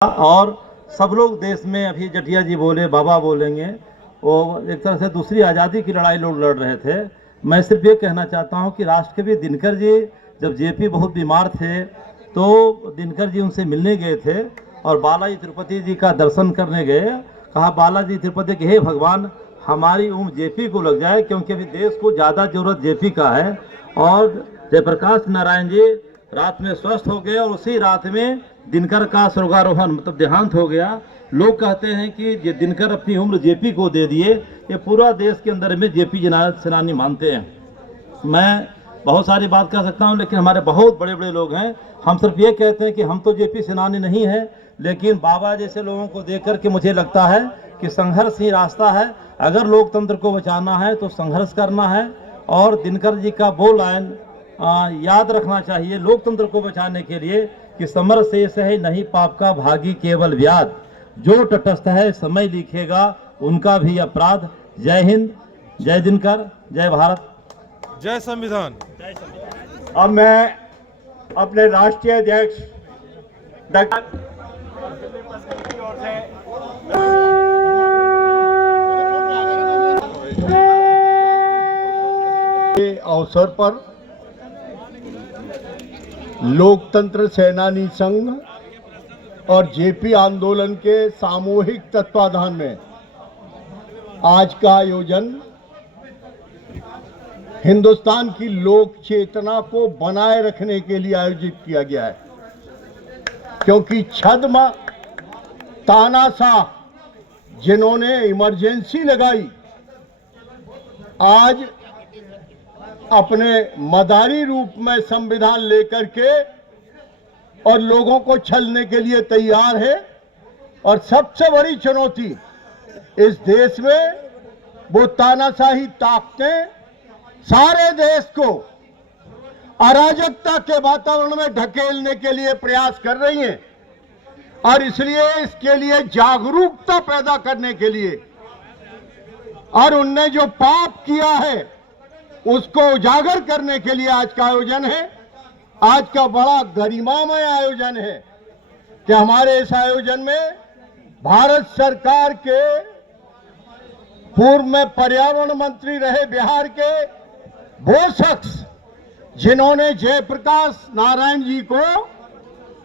और सब लोग देश में अभी जटिया जी बोले, बाबा बोलेंगे, वो एक तरह से दूसरी आज़ादी की लड़ाई लोग लड़ रहे थे। मैं सिर्फ ये कहना चाहता हूँ कि राष्ट्रकवि दिनकर जी जब जेपी बहुत बीमार थे तो दिनकर जी उनसे मिलने गए थे और बालाजी तिरुपति जी का दर्शन करने गए। कहा बालाजी तिरुपति कि हे भगवान, हमारी उम्र जेपी को लग जाए, क्योंकि अभी देश को ज़्यादा जरूरत जेपी का है। और जयप्रकाश नारायण जी रात में स्वस्थ हो गए और उसी रात में दिनकर का स्वर्गारोहण मतलब देहांत हो गया। लोग कहते हैं कि ये दिनकर अपनी उम्र जेपी को दे दिए। ये पूरा देश के अंदर में जेपी सेनानी मानते हैं। मैं बहुत सारी बात कर सकता हूं, लेकिन हमारे बहुत बड़े बड़े लोग हैं। हम सिर्फ ये कहते हैं कि हम तो जेपी सेनानी नहीं है, लेकिन बाबा जैसे लोगों को देख कर के मुझे लगता है कि संघर्ष ही रास्ता है। अगर लोकतंत्र को बचाना है तो संघर्ष करना है। और दिनकर जी का वो लाइन याद रखना चाहिए लोकतंत्र को बचाने के लिए कि समर शेष है नहीं पाप का भागी केवल व्याध, जो तटस्थ है समय लिखेगा उनका भी अपराध। जय हिंद, जय दिनकर, जय भारत, जय संविधान। अब मैं अपने राष्ट्रीय अध्यक्ष डॉक्टर के अवसर पर लोकतंत्र सेनानी संघ और जेपी आंदोलन के सामूहिक तत्वाधान में आज का आयोजन हिंदुस्तान की लोक चेतना को बनाए रखने के लिए आयोजित किया गया है, क्योंकि छद्म तानाशाह जिन्होंने इमरजेंसी लगाई आज अपने मदारी रूप में संविधान लेकर के और लोगों को छलने के लिए तैयार है। और सबसे बड़ी चुनौती इस देश में वो तानाशाही ताकतें सारे देश को अराजकता के वातावरण में ढकेलने के लिए प्रयास कर रही हैं। और इसलिए इसके लिए जागरूकता पैदा करने के लिए और उनने जो पाप किया है उसको उजागर करने के लिए आज का आयोजन है। आज का बड़ा गरिमामय आयोजन है कि हमारे इस आयोजन में भारत सरकार के पूर्व में पर्यावरण मंत्री रहे बिहार के वो शख्स जिन्होंने जयप्रकाश नारायण जी को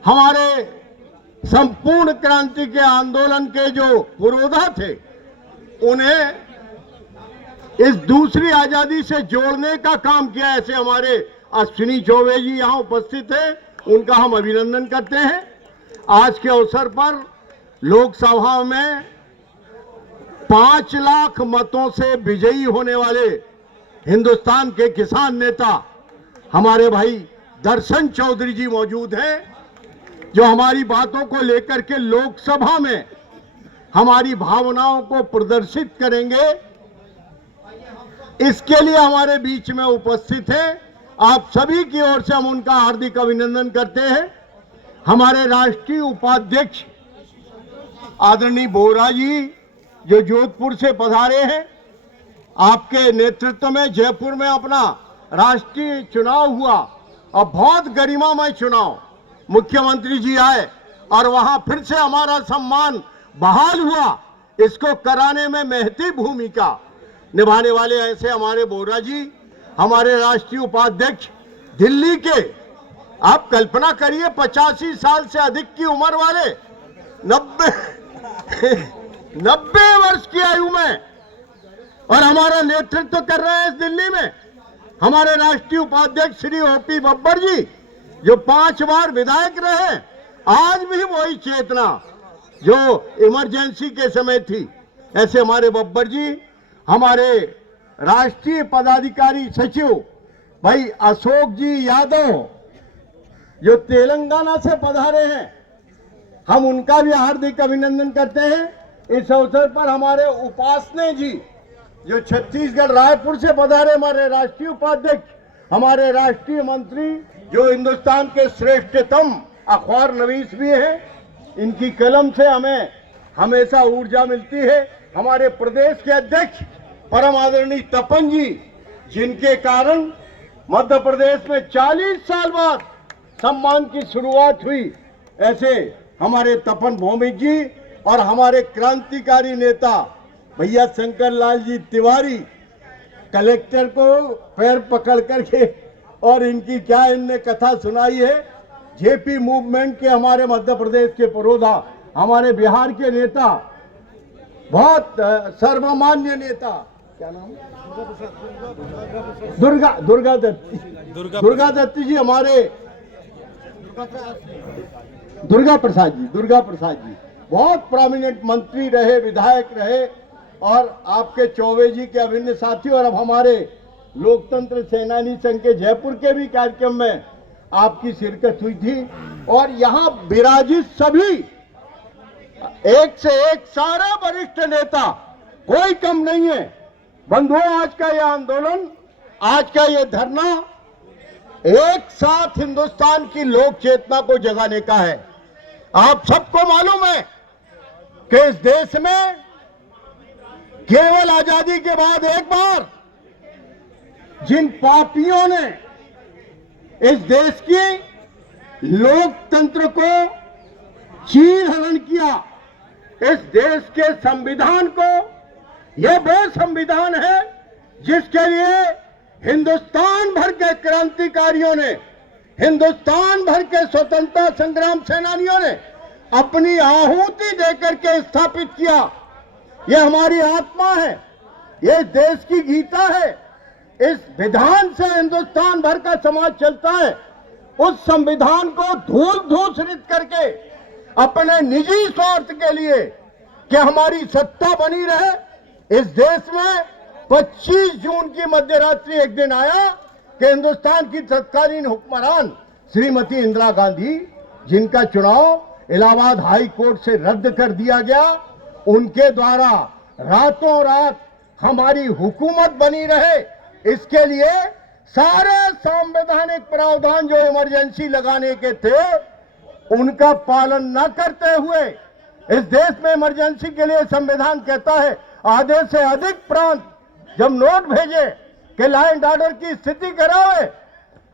हमारे संपूर्ण क्रांति के आंदोलन के जो पुरोधा थे उन्हें इस दूसरी आजादी से जोड़ने का काम किया। ऐसे हमारे अश्विनी चौबे जी यहाँ उपस्थित हैं, उनका हम अभिनंदन करते हैं। आज के अवसर पर लोकसभा में 5 लाख मतों से विजयी होने वाले हिंदुस्तान के किसान नेता हमारे भाई दर्शन चौधरी जी मौजूद हैं, जो हमारी बातों को लेकर के लोकसभा में हमारी भावनाओं को प्रदर्शित करेंगे। इसके लिए हमारे बीच में उपस्थित हैं। आप सभी की ओर से हम उनका हार्दिक अभिनंदन करते हैं। हमारे राष्ट्रीय उपाध्यक्ष आदरणीय बोरा जी जो जोधपुर से पधारे हैं, आपके नेतृत्व में जयपुर में अपना राष्ट्रीय चुनाव हुआ और बहुत गरिमामय चुनाव, मुख्यमंत्री जी आए और वहां फिर से हमारा सम्मान बहाल हुआ। इसको कराने में महती भूमिका निभाने वाले ऐसे हमारे बोरा जी, हमारे राष्ट्रीय उपाध्यक्ष दिल्ली के, आप कल्पना करिए 85 साल से अधिक की उम्र वाले 90 वर्ष की आयु में और हमारा नेतृत्व कर रहे हैं इस दिल्ली में हमारे राष्ट्रीय उपाध्यक्ष श्री ओपी बब्बर जी, जो 5 बार विधायक रहे। आज भी वही चेतना जो इमरजेंसी के समय थी। ऐसे हमारे बब्बर जी, हमारे राष्ट्रीय पदाधिकारी सचिव भाई अशोक जी यादव जो तेलंगाना से पधारे हैं, हम उनका भी हार्दिक अभिनंदन करते हैं। इस अवसर पर हमारे उपासने जी जो छत्तीसगढ़ रायपुर से पधारे, हमारे राष्ट्रीय उपाध्यक्ष, हमारे राष्ट्रीय मंत्री जो हिंदुस्तान के श्रेष्ठतम अखबार नवीस भी हैं, इनकी कलम से हमें हमेशा ऊर्जा मिलती है। हमारे प्रदेश के अध्यक्ष परम आदरणीय तपन जी, जिनके कारण मध्य प्रदेश में 40 साल बाद सम्मान की शुरुआत हुई। ऐसे हमारे तपन भौमिक जी और हमारे क्रांतिकारी नेता भैया शंकर लाल जी तिवारी कलेक्टर को पैर पकड़ करके और इनकी क्या इनने कथा सुनाई है। जेपी मूवमेंट के हमारे मध्य प्रदेश के पुरोधा, हमारे बिहार के नेता, बहुत सर्वमान्य नेता, क्या नाम, दुर्गा दत्ती जी, हमारे दुर्गा प्रसाद जी बहुत प्रोमिनेंट मंत्री रहे, विधायक रहे और आपके चौबे जी के अभिन्न साथी, और अब हमारे लोकतंत्र सेनानी संघ के जयपुर के भी कार्यक्रम में आपकी शिरकत हुई थी। और यहाँ विराजित सभी एक से एक सारा वरिष्ठ नेता, कोई कम नहीं है। बंधुओं, आज का यह आंदोलन, आज का यह धरना एक साथ हिंदुस्तान की लोक चेतना को जगाने का है। आप सबको मालूम है कि इस देश में केवल आजादी के बाद एक बार जिन पापियों ने इस देश की लोकतंत्र को चीर हरण किया, इस देश के संविधान को, यह वो संविधान है जिसके लिए हिंदुस्तान भर के क्रांतिकारियों ने, हिंदुस्तान भर के स्वतंत्रता संग्राम सेनानियों ने अपनी आहुति देकर के स्थापित किया। यह हमारी आत्मा है, यह देश की गीता है। इस विधान से हिंदुस्तान भर का समाज चलता है। उस संविधान को धूल-धूसरित करके अपने निजी स्वार्थ के लिए कि हमारी सत्ता बनी रहे, इस देश में 25 जून की मध्यरात्रि एक दिन आया कि हिंदुस्तान की तत्कालीन हुक्मरान श्रीमती इंदिरा गांधी, जिनका चुनाव इलाहाबाद हाई कोर्ट से रद्द कर दिया गया, उनके द्वारा रातों रात हमारी हुकूमत बनी रहे, इसके लिए सारे संवैधानिक प्रावधान जो इमरजेंसी लगाने के थे उनका पालन न करते हुए, इस देश में इमरजेंसी के लिए संविधान कहता है आधे से अधिक प्रांत जब नोट भेजे कि लॉ एंड ऑर्डर की स्थिति करावे,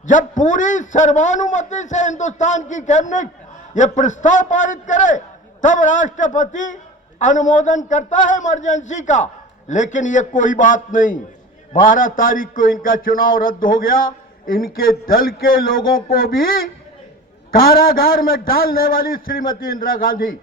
जब पूरी सर्वानुमति से हिंदुस्तान की कैबिनेट यह प्रस्ताव पारित करे, तब राष्ट्रपति अनुमोदन करता है इमरजेंसी का। लेकिन ये कोई बात नहीं, 12 तारीख को इनका चुनाव रद्द हो गया। इनके दल के लोगों को भी कारागार में डालने वाली श्रीमती इंदिरा गांधी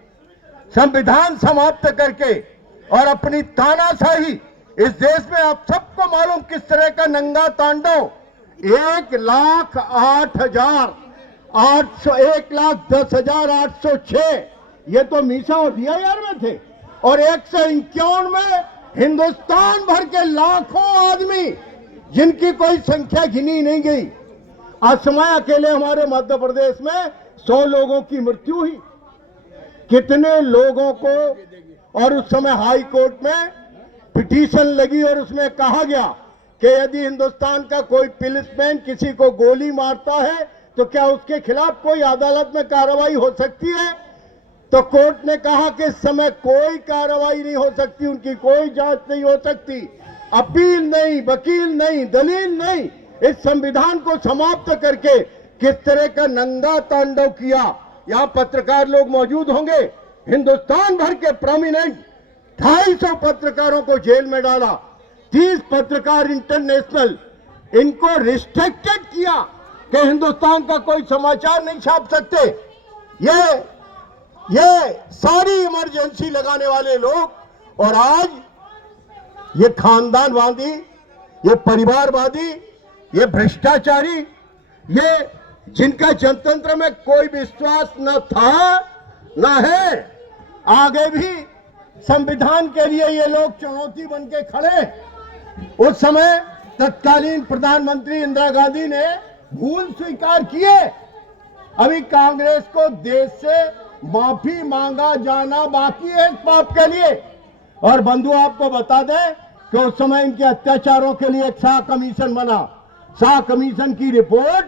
संविधान समाप्त करके और अपनी तानाशाही, इस देश में आप सबको मालूम किस तरह का नंगा तांडव, 1,10,806 ये तो मीसा और DIR में थे, और 151 में हिंदुस्तान भर के लाखों आदमी जिनकी कोई संख्या गिनी नहीं गई। असमय अकेले हमारे मध्य प्रदेश में 100 लोगों की मृत्यु हुई। कितने लोगों को, और उस समय हाई कोर्ट में पिटीशन लगी और उसमें कहा गया कि यदि हिंदुस्तान का कोई पुलिसमैन किसी को गोली मारता है तो क्या उसके खिलाफ कोई अदालत में कार्रवाई हो सकती है? तो कोर्ट ने कहा कि इस समय कोई कार्रवाई नहीं हो सकती, उनकी कोई जांच नहीं हो सकती, अपील नहीं, वकील नहीं, दलील नहीं। इस संविधान को समाप्त करके किस तरह का नंगा तांडव किया। यहाँ पत्रकार लोग मौजूद होंगे, हिंदुस्तान भर के प्रोमिनेंट 250 पत्रकारों को जेल में डाला, 30 पत्रकार इंटरनेशनल, इनको रिस्ट्रिक्टेड किया कि हिंदुस्तान का कोई समाचार नहीं छाप सकते। ये सारी इमरजेंसी लगाने वाले लोग, और आज ये खानदानवादी, ये परिवारवादी, ये भ्रष्टाचारी, ये जिनका जनतंत्र में कोई विश्वास न था न है, आगे भी संविधान के लिए ये लोग चुनौती बन के खड़े। उस समय तत्कालीन प्रधानमंत्री इंदिरा गांधी ने भूल स्वीकार किए। अभी कांग्रेस को देश से माफी मांगा जाना बाकी है इस पाप के लिए। और बंधु आपको बता दें कि उस समय इनके अत्याचारों के लिए एक शाह कमीशन बना। शाह कमीशन की रिपोर्ट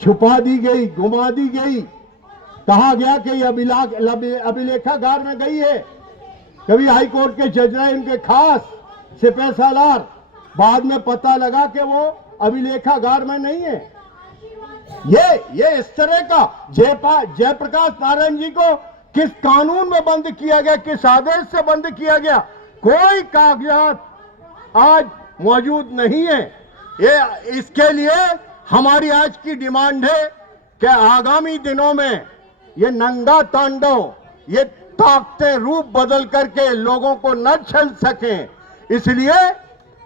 छुपा दी गई, गुमा दी गई। कहा गया कि यह अभिलेखागार में गई है। कभी हाई कोर्ट के जज रहे इनके खास सिपह सालार, बाद में पता लगा कि वो अभिलेखागार में नहीं है। ये इस तरह का जयप्रकाश नारायण जी को किस कानून में बंद किया गया, किस आदेश से बंद किया गया, कोई कागजात आज मौजूद नहीं है। ये इसके लिए हमारी आज की डिमांड है कि आगामी दिनों में ये नंगा तांडव, ये ताकते रूप बदल करके लोगों को न छल सकें, इसलिए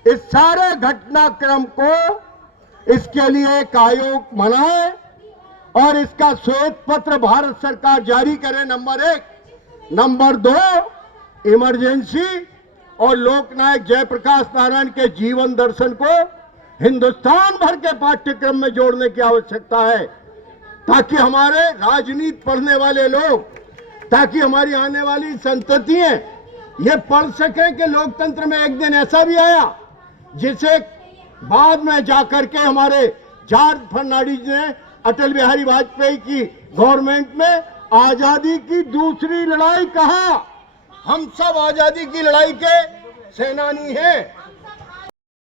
इस सारे घटनाक्रम को, इसके लिए एक आयोग बनाए और इसका श्वेत पत्र भारत सरकार जारी करे, नंबर 1। नंबर 2, इमरजेंसी और लोकनायक जयप्रकाश नारायण के जीवन दर्शन को हिंदुस्तान भर के पाठ्यक्रम में जोड़ने की आवश्यकता है, ताकि हमारे राजनीति पढ़ने वाले लोग, ताकि हमारी आने वाली संततियां ये पढ़ सकें कि लोकतंत्र में एक दिन ऐसा भी आया जिसे बाद में जाकर के हमारे जॉर्ज फर्नांडिस ने अटल बिहारी वाजपेयी की गवर्नमेंट में आजादी की दूसरी लड़ाई कहा। हम सब आजादी की लड़ाई के सेनानी हैं।